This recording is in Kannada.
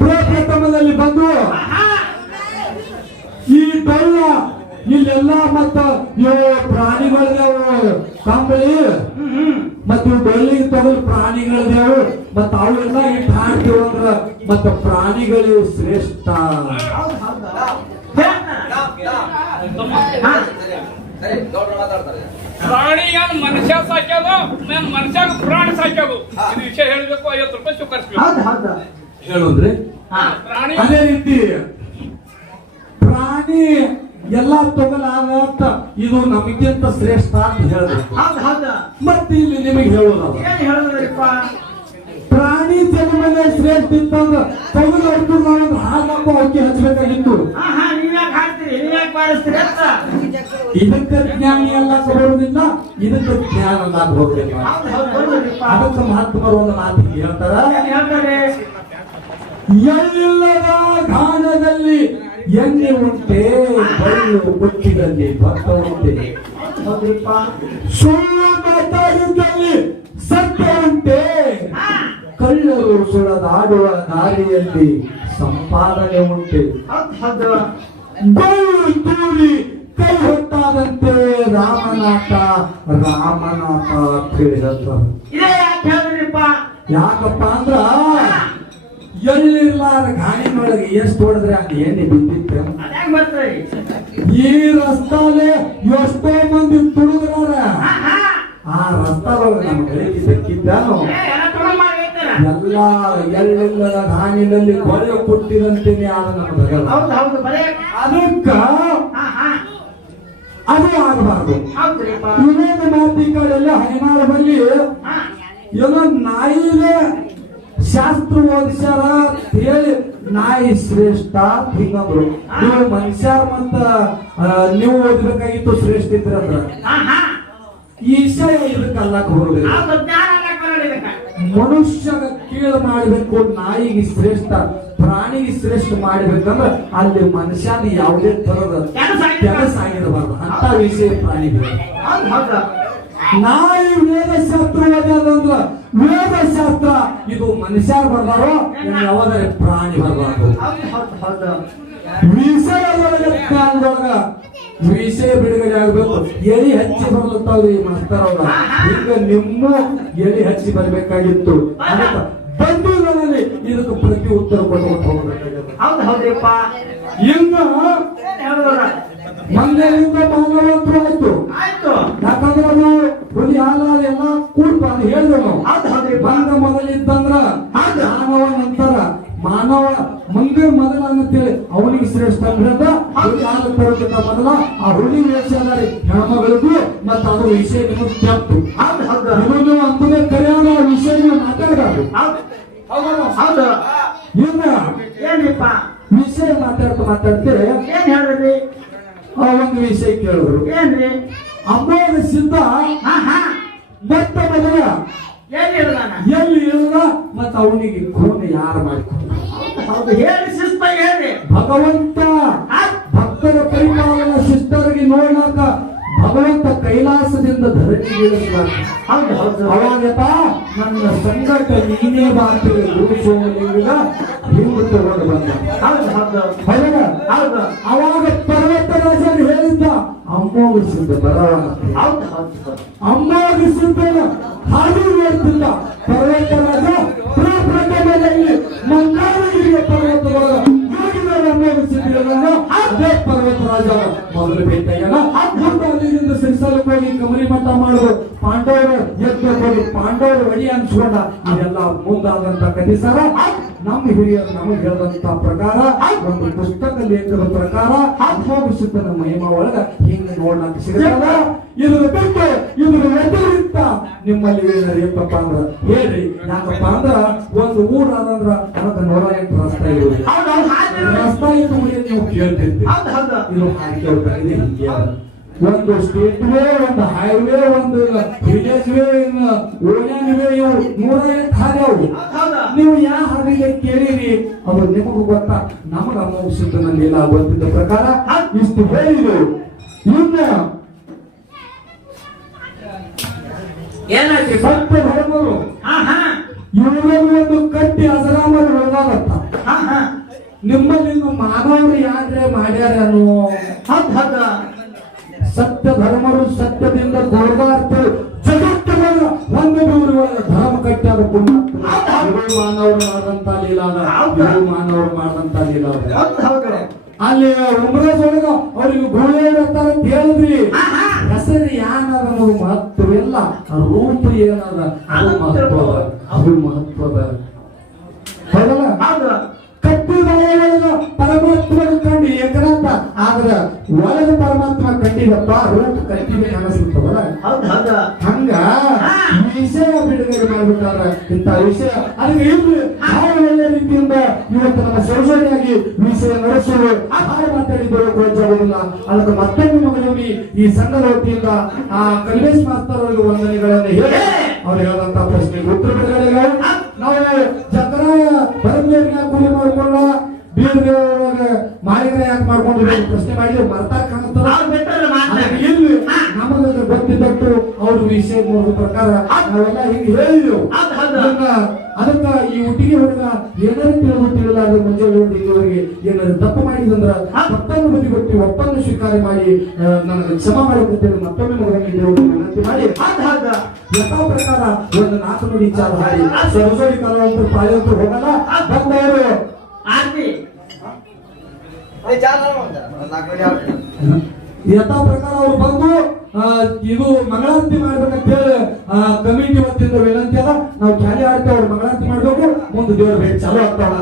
ಪ್ರಪ್ರಥಮದಲ್ಲಿ ಬಂದು ಈ ಡೊಳ್ಳ ಇಲ್ಲೆಲ್ಲ ಮತ್ತ ಇವು ಪ್ರಾಣಿಗಳಿದಾವು ಕಂಬಳಿ. ಮತ್ತ ಇವು ಡೊಳ್ಳಿಗೆ ತಗೊಂಡು ಪ್ರಾಣಿಗಳದೇವು ಮತ್ತ ಅವೆಲ್ಲ ಇಟ್ಟು ಹಾಡ್ತೀವಿ ಅಂದ್ರ ಮತ್ತ ಪ್ರಾಣಿಗಳು ಶ್ರೇಷ್ಠ. ಮಾತಾಡ್ತಾರೆ ಪ್ರಾಣಿಗ ಮನುಷ್ಯ ಸಾಕ್ಯೋದು ನಾನು ಮನುಷ್ಯಾಗ ಪ್ರಾಣಿ ಸಾಕ್ಯೋದು. ಇದು ವಿಷಯ ಹೇಳ್ಬೇಕು ಐವತ್ತು ರೂಪಾಯಿ ಹೌದು. ಹೇಳುದ್ರಿ ಪ್ರಾಣಿ ಅದೇ ರೀತಿ ಪ್ರಾಣಿ ಎಲ್ಲಾ ಅಂತ ಇದು ನಮಗಿಂತ ಶ್ರೇಷ್ಠ ಅಂತ ಹೇಳಬೇಕು. ಮತ್ತೆ ಇಲ್ಲಿ ನಿಮಗೆ ಹೇಳೋದು ಪ್ರಾಣಿ ಜನ್ಮದ ಶ್ರೇಷ್ಠ ಇತ್ತಂದ್ರ ತೊಗಲು ಅಡ್ಡು ನಾವು ಹಾಗಪ್ಪ ಅಕ್ಕಿ ಹಚ್ಚಬೇಕಾಗಿತ್ತು ಇದಕ್ಕೆ ಜ್ಞಾನಿ ಎಲ್ಲ ಬರೋದಿಲ್ಲ ಇದಕ್ಕೆ ಜ್ಞಾನ ಅಂತ ಹೋಗ್ಬೇಕು ಅದಕ್ಕೆ ಮಹಾತ್ಮರು ಒಂದು ಮಾತು ಹೇಳ್ತಾರೆ? ಎಲ್ಲಿಲ್ಲದ ಗಾನದಲ್ಲಿ ಎಣ್ಣೆ ಉಂಟೆ? ಬಳ್ಳು ಕೊಟ್ಟಿದಲ್ಲಿ ಭತ್ತ ಉಂಟೆ. ಸುಳ್ಳು ಸತ್ಯ ಉಂಟೆ. ಕಳ್ಳರು ಸುಳದಾಡುವ ದಾರಿಯಲ್ಲಿ ಸಂಪಾದನೆ ಉಂಟೆ. ಬಳ್ಳು ತೂರಿ ಕೈ ಹೊತ್ತಾದಂತೆ ರಾಮನಾಥ ರಾಮನಾಥ ಅಂತ ಹೇಳಿ ಹೇಳ್ತಾರೆ ಯಾಕಪ್ಪ ಅಂದ್ರ ಎಲ್ಲಿರ್ಲಾರ ಗಾಣಿನೊಳಗೆ ಎಷ್ಟು ಹೊಡೆದ್ರೆ ಅಲ್ಲಿ ಎಣ್ಣೆ ಬಿದ್ದಿತ್ತು? ಈ ರಸ್ತಾಲೆ ಎಷ್ಟೋ ಮಂದಿ ಹಾ ಆ ರಸ್ತಾದೊಳಗೆ ನಮ್ಮ ಗಳಿಗೆ ಸಿಕ್ಕಿದ್ದಾನು? ಏ ಎಲ್ಲ ತುಳು ಮಾಡೈತಾರ ಎಲ್ಲ ಎಳ್ಳಿಲ್ಲದ ಗಾಣಿನಲ್ಲಿ ಕೊಳೆ ಕೊಟ್ಟಿದಂತೆನೆ ಆದ ಬರೇ. ಅದಕ್ಕ ಅದು ಆಗಬಾರ್ದು. ಇನ್ನೊಂದು ಮಾತಿಗಳೆಲ್ಲ ಹದಿನಾರು ಬಲ್ಲಿ ಏನೋ ನಾಯಿಲೆ ಶಾಸ್ತ್ರ ಓದಿಸ್ಯಾರ ಅಂತ ಹೇಳಿ ನಾಯಿ ಶ್ರೇಷ್ಠ ಹಿಂಗಂದ್ರು. ನೀವು ಮನುಷ್ಯರ ಮತ್ತ ನೀವು ಓದ್ಬೇಕಾಗಿತ್ತು ಶ್ರೇಷ್ಠ ಇದ್ರೆ ಅಂದ್ರ. ಹಾ ಹಾ. ಈ ವಿಷಯ ಇದಕ್ಕೆ ಅಲ್ಲಕ್ ಬರುದಿಲ್ಲ. ಮನುಷ್ಯಗ ಕೀಳು ಮಾಡಬೇಕು ನಾಯಿಗೆ ಶ್ರೇಷ್ಠ ಪ್ರಾಣಿಗೆ ಶ್ರೇಷ್ಠ ಮಾಡ್ಬೇಕಂದ್ರ ಅಲ್ಲಿ ಮನುಷ್ಯನ ಯಾವುದೇ ತರದ ಕೆಲಸ ಆಗಿರ್ಬಾರ್ದು. ಅಂತ ವಿಷಯ ಪ್ರಾಣಿಗಳು ನಾಯಿ ವೇದಶಾಸ್ತ್ರ ಓದ್ಯಾದಂದ್ರ ವೇದಶಾಸ್ತ್ರ. ಇದು ಮನುಷ್ಯ ಬರ್ದಾರೋ ಯಾವಾಗ ಪ್ರಾಣಿ ಬರಬಾರ್ದು. ಜ್ಞಾನದೊಳಗ ವಿಷಯ ಬಿಡುಗಡೆ ಆಗ್ಬೇಕು. ಎಲಿ ಹಚ್ಚಿ ಬರ್ಲತ್ತಾವ್ರಿ ಈ ಮಾಸ್ತರ್ ಅವ್ರ. ಈಗ ನಿಮ್ಮ ಎಲಿ ಹಚ್ಚಿ ಬರ್ಬೇಕಾಗಿತ್ತು. ಬಂಧುಗಳಲ್ಲಿ ಇದಕ್ಕೆ ಪ್ರತಿ ಉತ್ತರ ಕೊಟ್ಟು ಹೋಗ್ಬೇಕಾಗಿತ್ತು. ಹೌದು ಹೌದ್ರಿಪ್ಪ ಮಂದಿರಿಂದ ಆಯ್ತು. ಯಾಕಂದ್ರೆ ನಾವು ಹುಲಿ ಆಲಾಲ ಎಲ್ಲ ಕೂಡ್ಪ ಅಂತ ಹೇಳಿದ್ರು ನಾವು ಬಂದ ಮೊದಲಿದ್ದಂದ್ರ ಮಾನವ ನಂತರ ಮಾನವ ಮುಂದೆ ಮೊದಲ ಅಂತೇಳಿ ಅವನಿಗೆ ಶ್ರೇಷ್ಠ ಅಂತ ಹುಲಿ ಹಾಲು ತರೋದಕ್ಕಿಂತ ಮೊದಲ ಆ ಹುಲಿ ವೇಷಧಾರಿ ಹೆಣ್ಮಗಳಿಗೂ ಮತ್ತ ಅದು ವಿಷಯ ನಿಮಗೆ ತಪ್ಪು ಹೌದು. ನೀವು ಅಂತದೇ ಕರೆಯಾದ ವಿಷಯ ಏನಪ್ಪ ಏನ್ರಿಪ್ಪ? ವಿಷಯ ಮಾತಾಡ್ತಾ ಮಾತಾಡ್ತೀರಿ ಏನ್ ಆ ಒಂದು ವಿಷಯ ಕೇಳಿದ್ರು. ಏನ್ರಿ? ಅಮ್ಮನ ಸಿದ್ಧ ಮೊಟ್ಟ ಮದುವೆ. ಎಲ್ಲಿ ಇಲ್ಲ ಮತ್ತ ಅವನಿಗೆ ಖೂನ್ ಯಾರು ಮಾಡಿಕೊಂಡ ಹೇಳಿ ಶಿಸ್ತಾಗಿ ಹೇಳಿ. ಭಗವಂತ? ಭಕ್ತರ ಪರಿಪಾಲನ ಶಿಷ್ಟರಿಗೆ ನೋಡಾಕ ಭಗವಂತ ಕೈಲಾಸದಿಂದ ಧರಣಿ ಅವಾಗಪ್ಪ ನನ್ನ ಸಂಕಟ ನೀನೇ ಬಾಕಿ ಗುರುಸೋಲಿಂಗ ಹಿಂದೆ ತಗೊಂಡು ಬಂದ. ಹೌದು ಹೌದು. ಹೌದಾ? ಹೌದು. ಅವಾಗ ಅಮ್ಮೋಗಿಸಿದ್ದ ಬರ ಅಮ್ಮಾಗಿಸಿದ್ದನ ಹಾಗೆ ಹೇಳ್ತಿಲ್ಲ ಪರ್ವತರಾಜ ಪ್ರಪ್ರಥಮದಲ್ಲಿ ಮಂಗಳಗಿರಿಯ ಪರ್ವತವಾದ ಅದೇ ಪರ್ವತರಾಜ. ಮೊದಲು ಭೇಟಿಯಾಗಲ್ಲ ಅದ್ಭುತ ಸಿರಿಸಲಕ್ಕೆ ಹೋಗಿ ಕಮರಿ ಮಠ ಮಾಡುವ ಪಾಂಡವರು ಎದ್ದು ಹೋಗಿ ಪಾಂಡವರು ಅಡಿ ಅನ್ಸ್ಕೊಂಡ ಇದೆಲ್ಲ ಮುಂದಾದಂತ ಕಲಿಸಾರ ನಮ್ಮ ಹಿರಿಯರು ನಮಗೆ ಹೇಳಿದಂತ ಪ್ರಕಾರ ಒಂದು ಪುಸ್ತಕ ಲೇಖದ ಪ್ರಕಾರ ಆತ್ಮವಿಶುದ್ಧನ ಮಹಿಮ ಒಳಗ ಹಿಂಗ ಅಂತ ಸಿಗಲ್ಲ ಇದ್ರ ಬಿಟ್ಟು ಇದ್ರ ವ್ಯತಿರಿಕ್ತ ನಿಮ್ಮಲ್ಲಿ ಏನಾರ ಏನಪ್ಪ ಅಂದ್ರ ಹೇಳ್ರಿ. ಯಾಕಪ್ಪ ಅಂದ್ರ ಒಂದು ಊರ ಅದಂದ್ರ ಅದಕ್ಕೆ ನೂರ ಎಂಟು ರಸ್ತೆ ಇರುವುದು ರಸ್ತೆ ಇದ್ದು ನೀವು ಕೇಳ್ತಿರ್ತೀವಿ ಇದು ಹಾಗೆ ಕೇಳ್ತಾ ಇದೆ ಹಿಂಗೆ. ಒಂದು ಸ್ಟೇಟ್ ವೇ ಒಂದು ಹೈವೇ ಒಂದು ವಿಲೇಜ್ ವೇ ಓಣ್ಯಾನ್ ವೇ ಇವು ನೂರ ಎಂಟು ಹಾಗೆ ಅವು ನೀವು ಯಾವ ಹಾದಿಗೆ ಕೇಳಿರಿ ಅದು ನಿಮಗೂ ಗೊತ್ತಾ. ನಮಗ ಅಮೋಕ್ಷದಲ್ಲಿ ಇಲ್ಲ ಗೊತ್ತಿದ್ದ ಪ್ರಕಾರ ಇಷ್ಟು ಹೇಳಿದ್ರು ಇನ್ನ ಏನಾಯ್ತು? ಸತ್ಯ ಧರ್ಮರು ಇವರಲ್ಲಿ ಒಂದು ಕಟ್ಟಿ ಅಸರಾಮರು ಹೋಗಾಗತ್ತ ನಿಮ್ಮಲ್ಲಿ ಮಾನವರು ಯಾರೇ ಮಾಡ್ಯಾರ ಅನ್ನೋ ಹೌದ್ ಹೌದು? ಸತ್ಯ ಧರ್ಮರು ಸತ್ಯದಿಂದ ಗೌರವಾರ್ಥ ಜಗತ್ತಿನ ಒಂದು ಧರ್ಮ ಕಟ್ಟ್ಯಾರ ಪುಣ್ಯ ಮಾನವರು ಮಾಡಿದಂತ ಲೀಲಾದ ಮಾನವರು ಮಾಡಿದಂತ ಲೀಲಾದ. ಅಲ್ಲಿ ಉಮ್ರಾಜ್ ಒಳಗ ಅವ್ರಿಗೆ ಗೋಳೆ ಇರತ್ತಾರ ಅಂತ ಹೇಳಿದ್ರಿ. ಹೆಸರು ಏನದ ಅನ್ನೋದು ಮಹತ್ವ ಇಲ್ಲ. ರೂಪ ಏನದ? ಅದು ಮಹತ್ವ ಅದ. ಮಹತ್ವದ. ಹೌದಲ್ಲ? ಹೌದು. ಕಟ್ಟಿದ ಒಳಗ ಪರಮಾತ್ಮ ಕಂಡು ಏಕನಾಥ ಆದ್ರ ಒಳಗ ಪರಮಾತ್ಮ ಕಟ್ಟಿದಪ್ಪ ರೂಪ ಕಟ್ಟಿದೆ ಹೌದು ಹಂಗ ವಿಷಯ ಬಿಡುಗಡೆ ಮಾಡ್ಬಿಟ್ಟಾರ ಇಂತ ವಿಷಯ. ಅದಕ್ಕೆ ಇವ್ರು ಒಳ್ಳೆ ರೀತಿಯಿಂದ ಇವತ್ತು ನಮ್ಮ ಸಂಶೋಧನೆಯಾಗಿ ವಿಷಯ ನಡೆಸಲು ಹಾಗೆ ಮಾತಾಡಿದ್ರು ಗೋಚರವಿಲ್ಲ ಅದಕ್ಕೆ ಮತ್ತೊಂದು ಮಗನಿಗೆ ಈ ಸಂಘದ ವತಿಯಿಂದ ಆ ಕಲ್ಲೇಶ್ ಮಾಸ್ತರ್ ಅವರಿಗೆ ವಂದನೆಗಳನ್ನು ಹೇಳಿ. ಅವ್ರು ಹೇಳಿದಂತ ಪ್ರಶ್ನೆಗೆ ಉತ್ತರ ಬಿಡುಗಡೆಗಳು ನಾವು ಪ್ರಶ್ನೆ ಮಾಡಿ ಬರ್ತಾ ಅದಕ್ಕೆ ಇಲ್ಲಿ ನಮಗೆ ಗೊತ್ತಿದ್ದಟ್ಟು ಅವ್ರ ವಿಷಯ ಪ್ರಕಾರ ನಾವೆಲ್ಲ ಹಿಂಗ್ ಹೇಳಿದ್ರು ಅದಕ್ಕ ಈ ಹುಟ್ಟಿಗೆ ಹುಡುಗ ಏನಾರು ತಿಳಿದು ತಿಳಿಲಾರ್ದ ಮುಂಜಾನೆ ಇಲ್ಲಿವರೆಗೆ ಏನಾದ್ರು ತಪ್ಪು ಮಾಡಿದಂದ್ರ ತಪ್ಪನ್ನು ಬದಿಗೊತ್ತಿ ಒಪ್ಪನ್ನು ಸ್ವೀಕಾರ ಮಾಡಿ ನನಗೆ ಕ್ಷಮ ಮಾಡಿಕೊಡ್ತೇನೆ ಮತ್ತೊಮ್ಮೆ ಮಗನಿಗೆ ದೇವರು ವಿನಂತಿ ಮಾಡಿ. ಯಥಾ ಪ್ರಕಾರ ಒಂದು ನಾಲ್ಕು ನುಡಿ ಮಾಡಿ ಹಾಡಿ. ಸರಸ್ವತಿ ಕಲಾವಂತರು ಪಾಳಿಯಂತರು ಹೋಗಲ್ಲ. ಬಂದವರು ಯಥಾ ಪ್ರಕಾರ ಅವ್ರು ಬಂದು ಇದು ಮಂಗಳಾರತಿ ಮಾಡ್ಬೇಕಂತ ಹೇಳಿ ಕಮಿಟಿ ವತಿಯಿಂದ ವಿನಂತಿ ಅದ. ನಾವು ಖ್ಯಾಲಿ ಆಡ್ತೇವೆ, ಅವ್ರು ಮಂಗಳಾರತಿ ಮಾಡ್ಬೇಕು. ಮುಂದೆ ದೇವ್ರ ಭೇಟಿ ಚಾಲು ಆಗ್ತಾವ